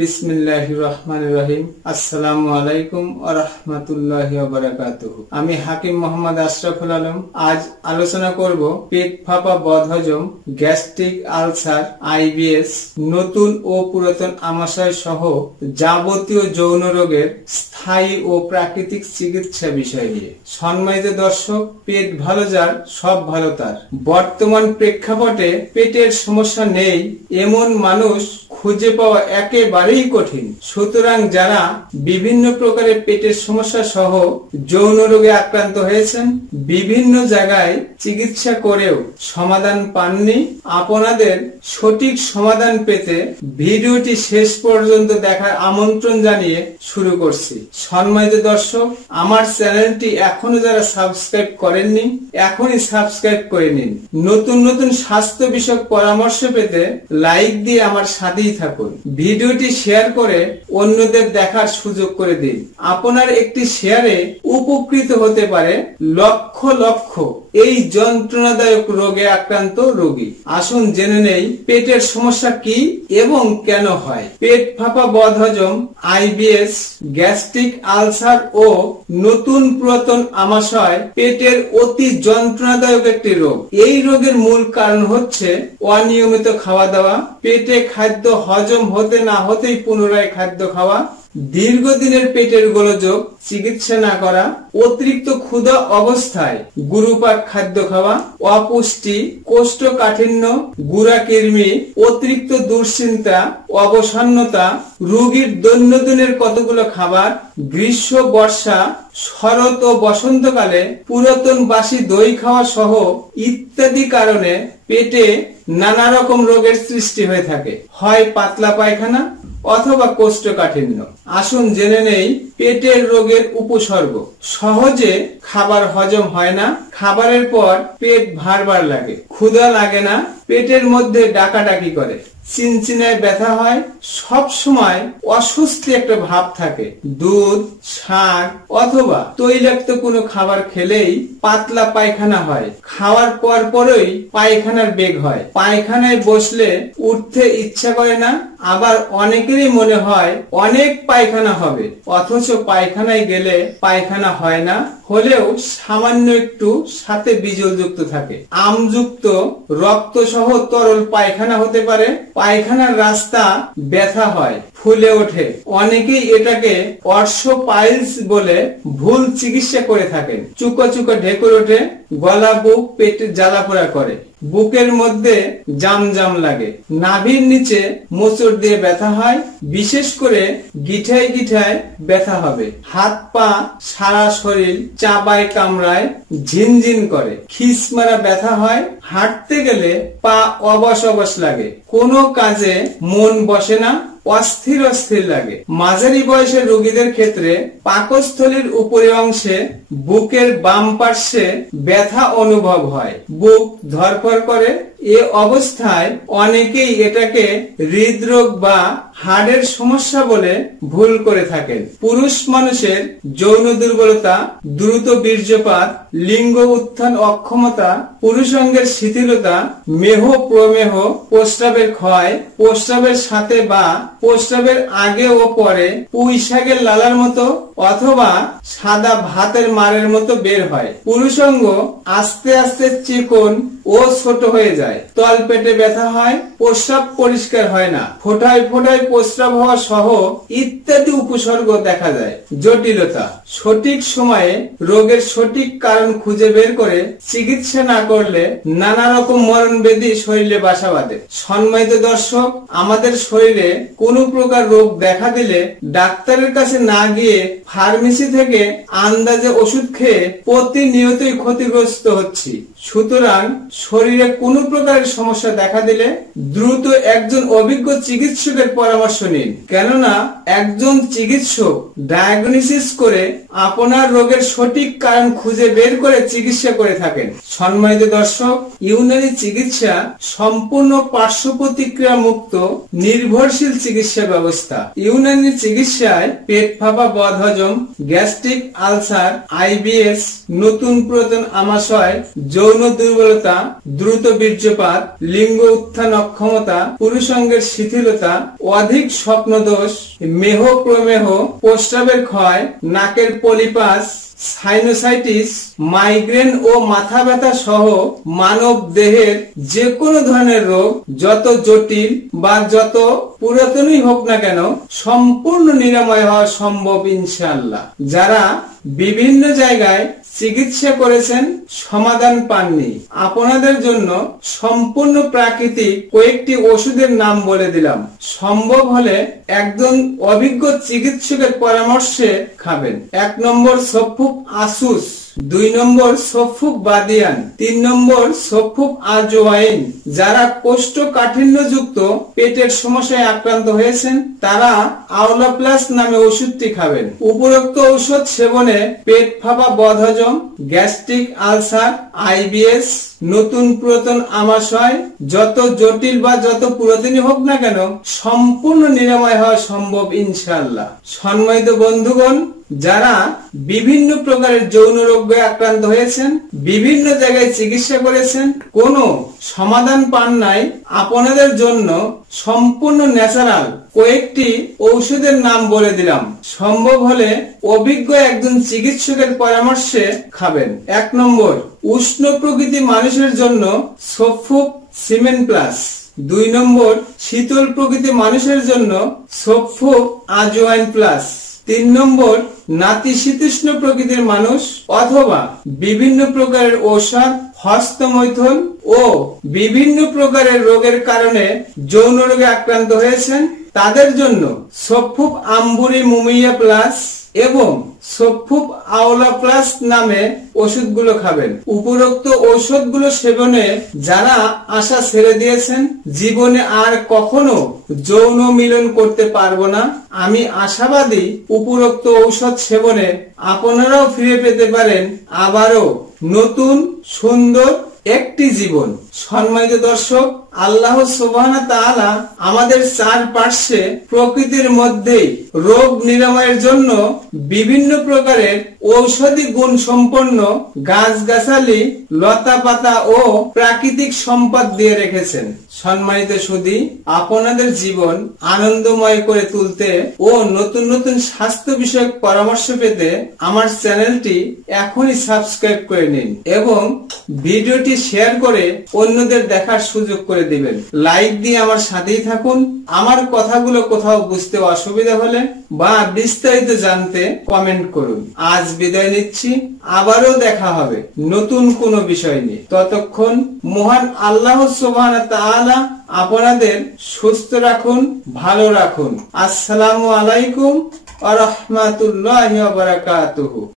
বিসমিল্লাহির রহমানির রহিম। আসসালামু আলাইকুম ওয়া রাহমাতুল্লাহি ওয়া বারাকাতুহু। আমি হাকিম মোহাম্মদ আশরাফুল আলম। আজ আলোচনা করব পেট ফাঁপা, বদহজম, গ্যাস্ট্রিক আলসার, আইবিএস, নতুন ও পুরাতন আমাশয় সহ যাবতীয় যৌন রোগের স্থায়ী ও প্রাকৃতিক চিকিৎসা বিষয় নিয়ে। সম্মানিত দর্শক, পেট ভালো যার সব ভালো তার। বর্তমান প্রেক্ষাপটে পেটের সমস্যা নেই এমন মানুষ খুঁজে পাওয়া একেবারেই কঠিন। সুতরাং যারা বিভিন্ন প্রকারের পেটের সমস্যা সহ যৌন রোগে আক্রান্ত হয়েছেন, বিভিন্ন জায়গায় চিকিৎসা করেও সমাধান পাননি, আপনাদের সঠিক সমাধান পেতে ভিডিওটি শেষ পর্যন্ত দেখার আমন্ত্রণ জানিয়ে শুরু করছি। সম্মানিত দর্শক, আমার চ্যানেলটি এখনো যারা সাবস্ক্রাইব করেননি, এখনই সাবস্ক্রাইব করে নিন। নতুন নতুন স্বাস্থ্য বিষয়ক পরামর্শ পেতে লাইক দিয়ে আমার সাথেই থাকুন। ভিডিওটি শেয়ার করে অন্যদের দেখার সুযোগ করে দিন। আপনার একটি শেয়ারে উপকৃত হতে পারে লক্ষ লক্ষ এই যন্ত্রণাদায়ক রোগে আক্রান্ত রোগী। আসুন জেনে নেই পেটের সমস্যা কি এবং কেন হয়। পেট ফাঁপা, বদহজম, আইবিএস, গ্যাস্ট্রিক আলসার ও নতুন পুরাতন আমাশয় পেটের অতি যন্ত্রণাদায়ক একটি রোগ। এই রোগের মূল কারণ হচ্ছে অনিয়মিত খাওয়া দাওয়া, পেটে খাদ্য হজম হতে না হতেই পুনরায় খাদ্য খাওয়া, দীর্ঘদিনের পেটের গোলযোগ চিকিৎসা না করা, অতিরিক্ত ক্ষুধা অবস্থায় গুরুপাক খাদ্য খাওয়া, অপুষ্টি, কোষ্ঠকাঠিন্য, গুড়াকৃমি, অতিরিক্ত দুশ্চিন্তা, অবসন্নতা, রোগীর দৈনন্দিনের কতগুলো খাবার, গ্রীষ্ম, বর্ষা, শরৎ ও বসন্তকালে পুরাতন বাসি দই খাওয়া সহ ইত্যাদি কারণে পেটে নানা রকম রোগের সৃষ্টি হয়ে থাকে। হয় পাতলা পায়খানা অথবা কোষ্ঠকাঠিন্য। আসুন জেনে নেই পেটের রোগের উপসর্গ। সহজে খাবার হজম হয় না, খাবারের পর পেট ভার লাগে, ক্ষুধা লাগে না, পেটের মধ্যে ডাকাডাকি করে, চিনচিনায় ব্যথা হয়, সব সময় অস্বস্তি একটা ভাব থাকে, দুধ, শাক অথবা তৈলাক্ত কোনো খাবার খেলেই পাতলা পায়খানা হয়, খাওয়ার পরই পায়খানার বেগ হয়, পায়খানায় বসলে উঠতে ইচ্ছা করে না, আবার অনেকেরই মনে হয় অনেক পায়খানা হবে, অথচ পায়খানায় গেলে পায়খানা হয় না, হলেও সামান্য একটু সাথে বিজল যুক্ত থাকে, আমযুক্ত রক্ত সহ তরল পায়খানা হতে পারে, পায়খানার রাস্তা ব্যথা হয়, ফুলে ওঠে, অনেকেই এটাকে অর্শোপাইলস বলে ভুল চিকিৎসা করে থাকেন, চুকা চুকা ঢেকুর ওঠে, গলা, বুক, পেটে জ্বালাপোড়া করে, বুকের মধ্যে জাম জাম লাগে, নাভির নিচে মোচড় দিয়ে ব্যথা হয়, বিশেষ করে গিঠায় গিঠায় ব্যথা হবে, হাত পা সারা শরীর চাবায় কামড়ায় ঝিনঝিন করে, খিস মারা ব্যথা হয়, হাঁটতে গেলে পা অবশ অবশ লাগে, কোনো কাজে মন বসে না, অস্থির অস্থির লাগে। মাঝারি বয়সের রোগীদের ক্ষেত্রে পাকস্থলীর উপরে অংশে বুকের বাম পার্শ্বে ব্যথা অনুভব হয়, বুক ধড়ফড় করে। এ অবস্থায় অনেকেই এটাকে হৃদরোগ বা হার্টের সমস্যা বলে ভুল করে থাকেন। পুরুষ মানুষের যৌন দুর্বলতা, দ্রুত বীর্যপাত, লিঙ্গ উত্থান অক্ষমতা, পুরুষাঙ্গের শিথিলতা, মেহ প্রমেহ, প্রস্রাবের ক্ষয়, প্রস্রাবের সাথে বা প্রস্রাবের আগে ও পরে পুঁই শাকের লালার মতো অথবা সাদা ভাতের মারের মতো বের হয়, পুরুষাঙ্গ আস্তে আস্তে চিকন ও ছোট হয়ে যায়, তল পেটে ব্যথা হয়, প্রস্রাব পরিষ্কার হয় না, ফোঁটায় ফোঁটায় প্রস্রাব হওয়া সহ ইত্যাদি উপসর্গ দেখা যায়। জটিলতা, সঠিক সময়ে রোগের সঠিক কারণ খুঁজে বের করে চিকিৎসা না করলে নানা রকম মরণ ব্যাধি শরীরে বাসা বাঁধে। সম্মানিত দর্শক, আমাদের শরীরে কোনো প্রকার রোগ দেখা দিলে ডাক্তারের কাছে না গিয়ে ফার্মেসি থেকে আন্দাজে ওষুধ খেয়ে প্রতিনিয়তই ক্ষতিগ্রস্ত হচ্ছি। সুতরাং শরীরে কোনো প্রকারের সমস্যা দেখা দিলে দ্রুত একজন অভিজ্ঞ চিকিৎসকের পরামর্শ নিন, কেননা একজন চিকিৎসক ডায়াগনোসিস করে আপনার রোগের সঠিক কারণ খুঁজে বের করে চিকিৎসা করে থাকেন। সম্মানিত দর্শক, ইউনানি চিকিৎসা সম্পূর্ণ পার্শ্ব প্রতিক্রিয়া মুক্ত নির্ভরশীল চিকিৎসা ব্যবস্থা। ইউনানি চিকিৎসায় পেট ফাঁপা, বদহজম, গ্যাস্ট্রিক আলসার, আইবিএস, নতুন পুরাতন আমাশয়, যৌন যৌন দুর্বলতা, দ্রুত বীর্যপাত, লিঙ্গ উত্থান অক্ষমতা, পুরুষাঙ্গের শিথিলতা, অধিক স্বপ্নদোষ, মেহ প্রমেহ, প্রস্রাবের ক্ষয়, নাকের পলিপাস, সাইনোসাইটিস, মাইগ্রেন ও মাথা ব্যথা সহ মানব দেহের যে কোনো ধরনের রোগ যত জটিল বা যত পুরাতনই হোক না কেন সম্পূর্ণ নিরাময় হওয়া সম্ভব ইনশাআল্লাহ। যারা বিভিন্ন জায়গায় চিকিৎসা করেছেন, সমাধান পাননি, আপনাদের জন্য সম্পূর্ণ প্রাকৃতিক কয়েকটি ওষুধের নাম বলে দিলাম। সম্ভব হলে একজন অভিজ্ঞ চিকিৎসকের পরামর্শে খাবেন। 1 নম্বর সফুক আসুস, 2 নম্বর সফুক বাদিয়ান, 3 নম্বর সফুক আজওয়াইন। যারা কোষ্ঠকাঠিন্যযুক্ত পেটের সমস্যায় আক্রান্ত হয়েছেন তারা আওলা প্লাস নামে ওষুধটি খাবেন। উপরোক্ত ঔষধ সেবনে পেট ফাঁপা, বদহজম, গ্যাস্ট্রিক আলসার, আইবিএস, নতুন পুরাতন আমাশয় যত জটিল বা যত পুরাতনই হোক না কেন সম্পূর্ণ নিরাময় হওয়া সম্ভব ইনশাআল্লাহ। সম্মানিত বন্ধুগণ, যারা বিভিন্ন প্রকারের যৌন রোগে আক্রান্ত হয়েছেন, বিভিন্ন জায়গায় চিকিৎসা করেছেন, কোনো সমাধান পান নাই, আপনাদের জন্য সম্পূর্ণ ন্যাচারাল কয়েকটি ঔষধের নাম বলে দিলাম। সম্ভব হলে অভিজ্ঞ একজন চিকিৎসকের পরামর্শে খাবেন। 1 নম্বর উষ্ণ প্রকৃতি মানুষের জন্য সফুক সিমেন্ট প্লাস, 2 নম্বর শীতল প্রকৃতি মানুষের জন্য সফুক আজওয়াইন প্লাস, 3 নম্বর নাতিশীতোষ্ণ প্রকৃতির মানুষ অথবা বিভিন্ন প্রকারের ঔষধ, হস্তমৈথুন ও বিভিন্ন প্রকারের রোগের কারণে যৌন রোগে আক্রান্ত হয়েছেন তাদের জন্য সফুক আম্বুরি মুমিয়া প্লাস এবং সফুক আওলা প্লাস নামে ওষুধগুলো খাবেন। উপরোক্ত ঔষধগুলো সেবনে যারা আশা ছেড়ে দিয়েছেন, জীবনে আর কখনো যৌন মিলন করতে পারবো না, আমি আশাবাদী উপরোক্ত ঔষধ সেবনে আপনারাও ফিরে পেতে পারেন আবারও নতুন সুন্দর একটি জীবন। সম্মানিত দর্শক, আল্লাহ সুবহানাহু ওয়া তাআলা আমাদের চারপাশে প্রকৃতির মধ্যে রোগ নিরাময়ের জন্য বিভিন্ন প্রকারের ঔষধি গুণ সম্পন্ন গাছগাছালি, লতা পাতা ও প্রাকৃতিক সম্পদ দিয়ে রেখেছেন। সম্মানিত সুধী, আপনাদের জীবন আনন্দময় করে তুলতে ও নতুন নতুন স্বাস্থ্য বিষয়ক পরামর্শ পেতে আমার চ্যানেলটি এখনই সাবস্ক্রাইব করে নিন এবং ভিডিওটি শেয়ার করে অন্যদের দেখার সুযোগ করে দিবেন। লাইক দিয়ে আমার সাথেই থাকুন। আমার কথাগুলো কোথাও বুঝতে অসুবিধা হলে বা বিস্তারিত জানতে কমেন্ট করুন। আজ বিদায় নিচ্ছি, আবারও দেখা হবে নতুন কোনো বিষয় নিয়ে। ততক্ষণ মহান আল্লাহ সুবহানাহু ওয়া তাআলা আপনাদের সুস্থ রাখুন, ভালো রাখুন। আসসালামু আলাইকুম ওয়া রাহমাতুল্লাহি ওয়া বারাকাতুহু।